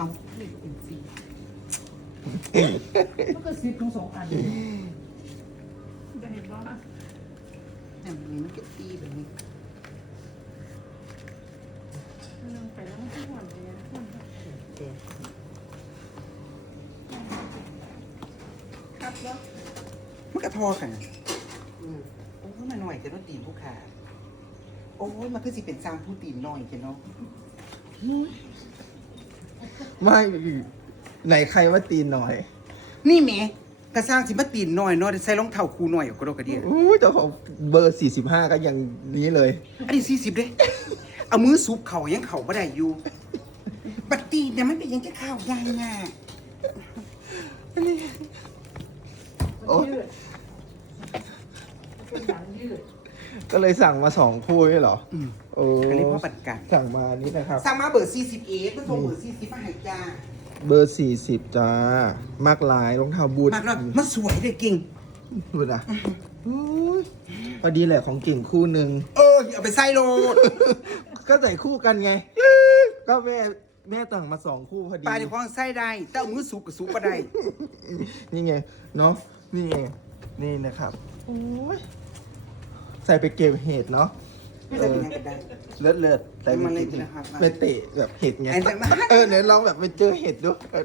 เอาเลขเป็นสี่มันก็สิบทั้งสองอันจะเห็นว่าเนี่ยมันมันก็ตีแบบนี้มันลงไปแล้วมันก็หวนเลยนะเด็ดครับแล้วมันกระทอกันอืมโอ้ยมาหน่อยจะต้องตีนผู้ขาโอ้ยมันคือสิเป็นสร้างผู้ตีนหน่อยเนาะ ไม่ไหนใครว่าตีนหน่อยนี่แหม่กระสร้างสิมาตีนหน่อยเนาะใส่รองเท้าคู่หน่อยก็โดนกระเดียอู้แต่ของเบอร์ 45 ก็ยังนี้เลย อันนี้สี่สิบเด้ เอามือซุปเข่ายังเข่าไม่ได้อยู่ บัตตีนเนี่ยมันเป็นยังจะเข้าได้ง่ะโอ้ ยืดเป็นหลังยืด ก็เลยสั่งมาสองคู่ไม่เหรออืมโอ้อันนี้พ่อปัดกันสั่งมานี่นะครับ สั่งมาเบอร์สี่สิบเอมันส่งเบอร์สี่สิบมาให้จ้าเบอร์40จ้ามากลายรองเท้าบูทมากแล้วมันสวยเลยเก่ง บูทอะอู้ยพอดีแหละของเก่งคู่หนึ่ง เออเอาไปใส่โลดก็ใส่คู่กันไง ก็แม่แม่สั่งมาสองคู่พอดี ปลายในควางใส่ได้ แต่เอามือซุปกับซุปก็ได้ นี่ไง เนาะนี่ไงนี่นะครับโอ้ย ใส่ไปเก็บเห็ดเนาะไม่ใส่เป็นยังไงก็ได้เลิศเลิศใส่ไปมันเลยเก็บนะครับไปเตะแบบเห็ดไงไอ้จังนะเออเนี่ยลองแบบไปเจอเห็ดดูเออ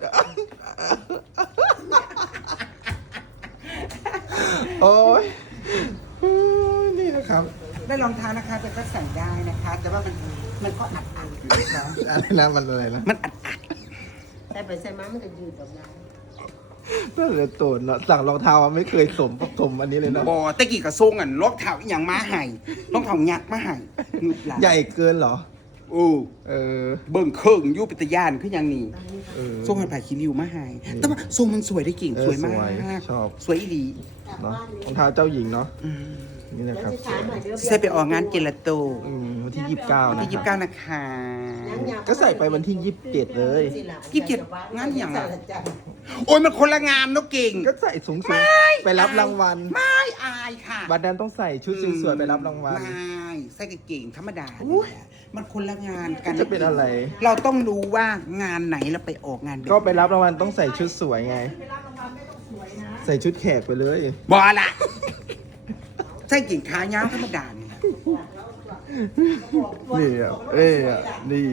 โอ้ยโอ้ยนี่นะครับ ได้รองเท้านะคะแต่ก็ใส่ได้นะคะ แต่ว่ามันมันก็อัดอัดอยู่นะคะอะไรนะมันอะไรนะมันอัดอัดใส่ไปใส่มามันก็ยืดออกมา นั่นเลยโตนเนาะสั่งรองเท้าอะไม่เคยสมสมอันนี้เลยเนาะบอตะกี้กับทรงอะรองเท้าอหย่างมาให้รองเท้ายักษ์มาให้งึบหลายใหญ่เกินเหรอ โอ้เออ เบิ่งเครื่องอยูปิตยานคืออย่างนี้เออ ทรงมันผ่าคิริวมาให้แต่ว่าทรงมันสวยได้เก่งเออสวยมาสวยกชอบ สวยอีหลีเนาะรองเท้าเจ้าหญิงเนาะ อืม นี่นะครับใส่ไปออกงานเกลาโตอืมวันที่ยี่สิบเก้าวันนะที่ยี่สิบคเก้ารับนะคะ ก็ใส่ไปวันที่ยี่สิบเจ็ดเลย ยี่สิบเจ็ดงานอย่างไร โอ้ยมันคนละงานเนาะเก่ง ก็ใส่สูงสูงไปรับรางวัลไม่อายค่ะวันนั้นต้องใส่ชุดสวยๆไปรับรางวัล ไม่ใส่กางเกงธรรมดาอุ๊ยเนี่ยมันคนละงานกันจะเป็นอะไร เราต้องรู้ว่างานไหนเราไปออกงานแบบก็ไปรับรางวัลต้องใส่ชุดสวยไง ใส่ชุดแขกไปเลย บอละ ใส่กางเกงขายาวธรรมดาเนี่ยนี่อะเอ้ยอะนี่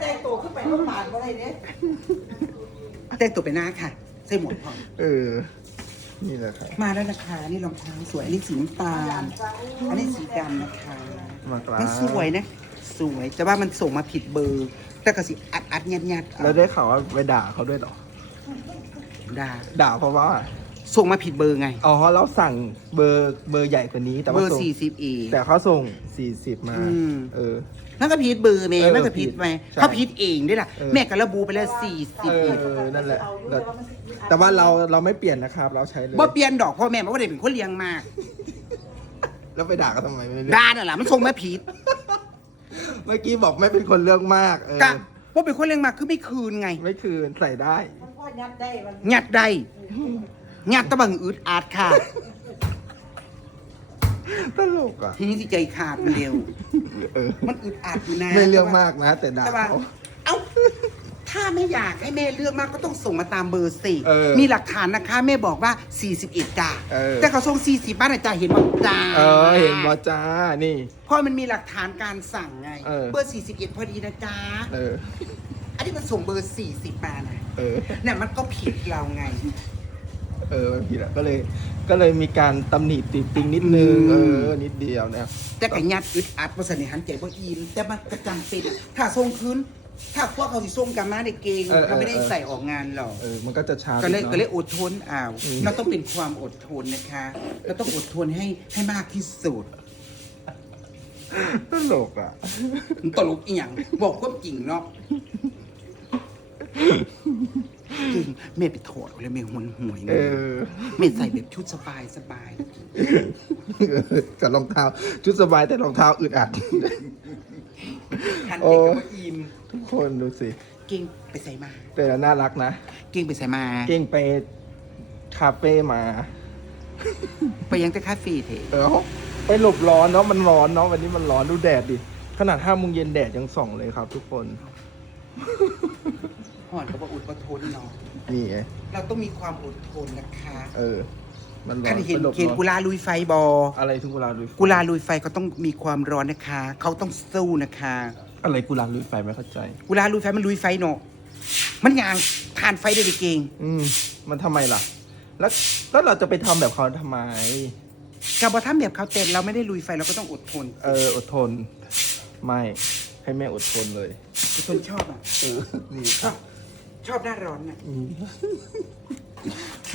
แต่งตัวขึ้นไปก็ปาดอะไรเนี่ยแต่งตัวไปหน้าค่ะ ใส่หมวกพร้อมเออ นี่แหละครับมาแล้วนะคะนี่รองเท้าสวยอันนี้สีน้ำตาล อันนี้สีดำนะคะมากรามันสวยนะ สวยแต่ว่ามันส่งมาผิดเบอร์ แต่ก็สิอัดอัดยัดยัดแล้วได้ข่าวว่าไปด่าเขาด้วยเหรอด่าด่าเพราะว่า ส่งมาผิดเบอร์ไง อ๋อเราสั่งเบอร์เบอร์ใหญ่กว่านี้แต่เบว่าอร์ส่งสี่สิบเอแต่เขาส่ง40มาอืม เออมันก็ผิดเบอร์แม่เออมันก็ผิดไปใช่เขาผิดเองด้วยล่ะ เออ แม่ก็ระบุไปแล้วสี่สิบเอเออนั่นแหละแต่แต่ว่าเราเราไม่เปลี่ยนนะครับ เราใช้เลยบ่เปลี่ยนดอกพ่อแม่มันว่าได้เป็นคนเลี้ยงมากแล้วไปด่าเขาทำไมไม่ได้ด่าน่ะล่ะมันส่งมาผิดเมื่อกี้บอกไม่เป็นคนเรื่องมากเออกะว่าเป็นคนเลี้ยงมากคือไม่คืนไง ไม่คืนใส่ได้มันพ่อยัดได้มันยัดได้ ยัดตะบังอึดอาดค่ะ ตลกอะ ทีนี้สิใจขาดมันเร็ว เออ มันอึดอัดอยู่นะไม่เรื่องมากนะ แต่ด่าแต่ว่าเขา เอ้า ถ้าไม่อยากให้แม่เลือกมากก็ต้องส่งมาตามเบอร์สิเออมีหลักฐานนะคะแม่บอกว่า 41จ้าเออ แต่เขาส่ง40บ้านอาจารย์เห็นบอกจ้า เออ เห็นบอจ้า นี่ เพราะมันมีหลักฐานการสั่งไงเออเบอร์ 41 พอดีนะจ๊ะ เออ อันนี้มันส่งเบอร์ 40มานะเออ เนี่ยมันก็ผิดเราไง เออมันผิดอะก็เลยก็เลยมีการตำหนิติดติงนิดนึงเออนิดเดียวนะครับ แต่ก็ยัดอึดอัดประสนิหันใจบ่อินแต่มันก็จำเป็นถ้าส่งคืนถ้าพวกเขาสิส่งกันมาในเกงเออเออ เขาไม่ได้ใส่ออกงานหรอก เออมันก็จะช้าก็เลยนิดก็เลยอดทนอ้าวอืม เราต้องเป็นความอดทนนะคะเราต้องอดทนให้ให้มากที่สุดตลกอะ ตลกอีหยังบอกความจริงเนาะ จริงแม่ไปถอดเอาเลยแม่หวนหวยเอนะอแม่ใส่แบบชุดสบายสบายกับรองเท้าชุดสบายแต่รองเท้าอึดอัด ทันโอ้เด็กกับว่าอิมทุกคนดูสิ เก่งไปใส่มา แต่ละน่ารักนะ เก่งไปใส่มา เก่งไปคาเฟ่มา ไปยังแต่คาเฟ่เถอะเออไปหลบร้อนเนาะมันร้อนเนาะวันนี้มันร้อนดูแดดดิ ขนาดห้าโมงเย็นแดดยังส่องเลยครับทุกคน หห่อนก็บอกอุดก็ทนเนาะนี่ไงเราต้องมีความอดทนนะคะเออ มันร้อท่านนเห็นประดบเห็นร้อนกุลาลุยไฟบอ อะไรทุกกุลาลุยไฟกุลาลุยไฟก็ต้องมีความร้อนนะคะ เขาต้องสู้นะคะ อะไรกุลาลุยไฟไม่เข้าใจ กุลาลุยไฟมันลุยไฟเนาะมันยางทานไฟได้ดีเก่งอืม มันทำไมล่ะ แล้วแล้วเราจะไปทำแบบเขาทำไม กับบอทำแบบเขาเต็นเราไม่ได้ลุยไฟเราก็ต้องอดทนเออ อดทน ไม่ ให้แม่อดทนเลยอดทนชอบอะ เออ นี่ชอบ ชอบหน้าร้อนน่ะอืม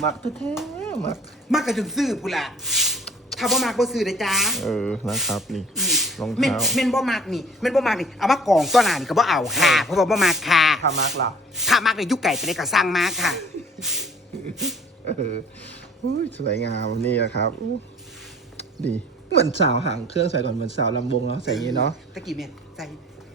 มักแท้ๆมักมากกันจนซื้อพุละถ้าบ่มากบ่ซื้อเลยจ้าเออนะครับนี่อืมรองเม่นเท้าเม่นบ่มากนี่เม่นบ่มากนี่เอามากองต้นหลานก็บ่เอาค่ะเพราะว่าบ่มากค่ะ ถ้ามักล่ะถ้ามากในยุคไก่ไปได้ก็สร้างมากค่ะ เอออุ้ยสวยงามนี่นะครับอู้ดีเหมือนสาวหางเครื่องใส่ก่อนเหมือนสาวลำวงเนาะใส่อย่างนี้เนาะ ตะกี้แม่ใจ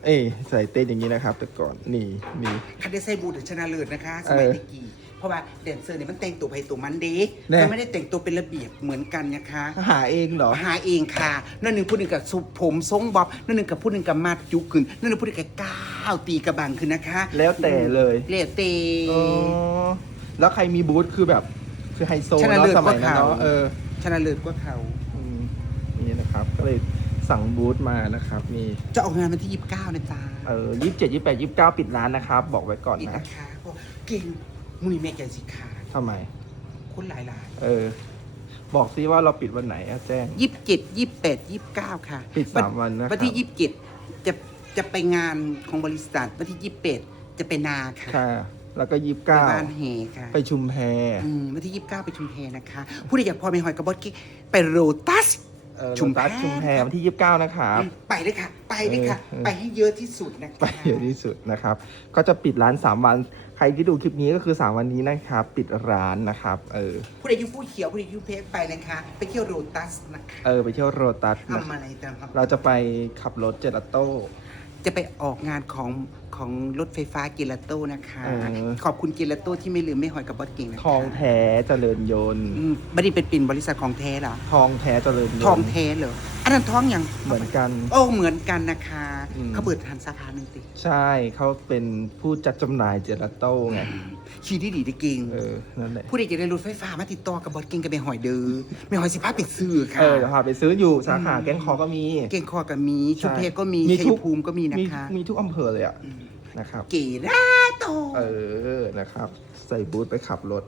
เอ้ยใส่เต้นอย่างนี้นะครับ แต่ก่อนนี่นี่ คันได้ใส่บูทชนะเลิศนะคะสเออมัยตะกี้เพราะว่าแดนเซอร์เนี่ยมันแต่งตัวไปตัวมันเด็กแน่ มันไม่ได้แต่งตัวเป็นระเบียบเหมือนกันนะคะหาเองเหรอ หาเองค่ะนั่นหนึ่งพูดหนึ่งกับสุผมทรงบ๊อบนั่นหนึ่งกับพูดหนึ่งกับมัดยุกขึ้นนั่นหนึ่งพูดหนึ่งกับก้าวตีกระบังขึ้นนะคะแล้วแต่เลยแล้วแต่อ๋อแล้วใครมีบูธคือแบบ คือไฮโซชนะเนาะเลิศสมัยนั้นกว่าเขา เนาะเออชนะเลิศกว่าเขา อืมนี่นะครับ ก็เลย สั่งบูธมานะครับนี่จะออกงานวันที่ 29 นะจ๊ะเออยี่สิบเจ็ดยี่แปดยี่สิบเก้าปิดร้านนะครับ บอกไว้ก่อนนี่นะนะคะก็เก่งมุนีแม่แกนสิขาทำไม คนหลายหลายเออ บอกซิว่าเราปิดวันไหนอะแจ้ง ยี่สิบเจ็ดยี่สิบแปดยี่สิบเก้าค่ะปิดสามวันนะครับ วันที่ยี่สิบเจ็ดจะจะไปงานของบริษัทวันที่ยี่สิบแปดจะไปนาค่ะค่ะ แล้วก็ยี่สิบไปเก้าบ้านเฮค่ะไปชุมแพอืมวันที่ยี่สิบเก้าไปชุมแพนะคะ ผู้ใดอยากพอไม่หอยกับบอสกี้ไปโรตัส เออชุมแพ โลตัสชุมแพวันที่ยี่สิบเก้านะครับ ไปเลยค่ะ ไปเลยค่ะเออเออ ไปให้เยอะที่สุดนะคะ ไปเยอะที่สุดนะครับ ก็จะปิดร้าน 3 วัน ใครที่ดูคลิปนี้ก็คือ 3 วันนี้นะครับ ปิดร้านนะครับ เออ ผู้ใดอยุ่ผู้เขียวผู้ใดอยุ่เพชรไปนะคะ ไปเที่ยวโรตัสนะคะเออ ไปเที่ยวโรตัสนะทำอะไรแต่ครับเราจะไปขับรถเจลาโต้ จะไปออกงานของ ของรถไฟฟ้าเกลาโต้นะคะ เออ ขอบคุณเกลาโต้ที่ไม่ลืมไม่หอยกับบอสเก่งนะคะทองแท้เจริญยนต์อืมบัดนี้เป็นปิ่นบริษัทของแท้เหรอ ทองแท้เจริญยนต์ทองแท้เหรอ อันนั้นท้องอย่างเหมือนกัน โอ้เหมือนกันนะคะอืม เขาเปิดทันสาขาหนึ่งติใช่เขาเป็นผู้จัดจำหน่ายเจลาโต้ไงขี่ดีดีได้เก่งเออนั่นแหละผู้ใดจะได้รถไฟฟ้ามาติดต่อกับบอสเก่งกับแม่หอยเด้อแม่หอยสิพาไปซื้อค่ะ เออเดี๋ยวพาไปซื้ออยู่สาขาอืม แก้งคอก็มีเก่งคอก็มีใช่ชุมเพก็มีมีชัทุยกภูมิก็มีนะคะ มีทุกอำเภอเลยอะอืมนะครับ เก๋ราโต เออนะครับ ใส่บูธไปขับรถ